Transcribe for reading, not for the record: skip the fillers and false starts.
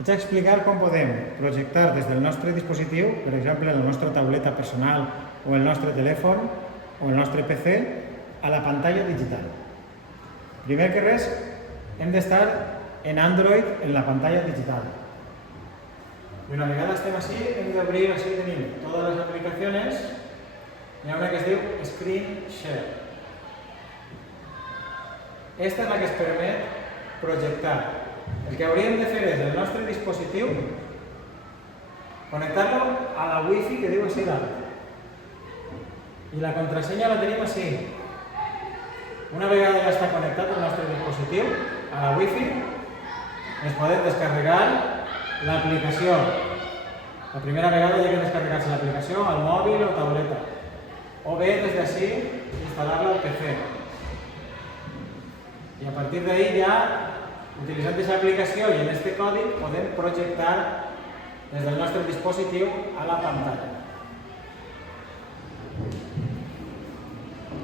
Vaig a explicar com podem projectar des del nostre dispositiu, per exemple la nostra tauleta personal o el nostre telèfon o el nostre PC, a la pantalla digital. Primer que res, hem d'estar en Android en la pantalla digital. Y una vegada estem així, hem d'obrir, així tenim totes les aplicacions. Hi ha una que es diu Screen Share. Esta és la que es permet projectar. El que hauríem de fer és, del nostre dispositiu, connectar-lo a la Wi-Fi que diu així dalt. I la contrasenya la tenim així. Una vegada ja està connectat el nostre dispositiu a la Wi-Fi, ens podem descarregar l'aplicació. La primera vegada hi ha que descarregar-se l'aplicació al mòbil o tauleta. O bé, des d'ací, instal·lar-la al PC. I a partir d'ahí ja, utilitzant aquesta aplicació i en aquest codi, podem projectar des del nostre dispositiu a la pantalla.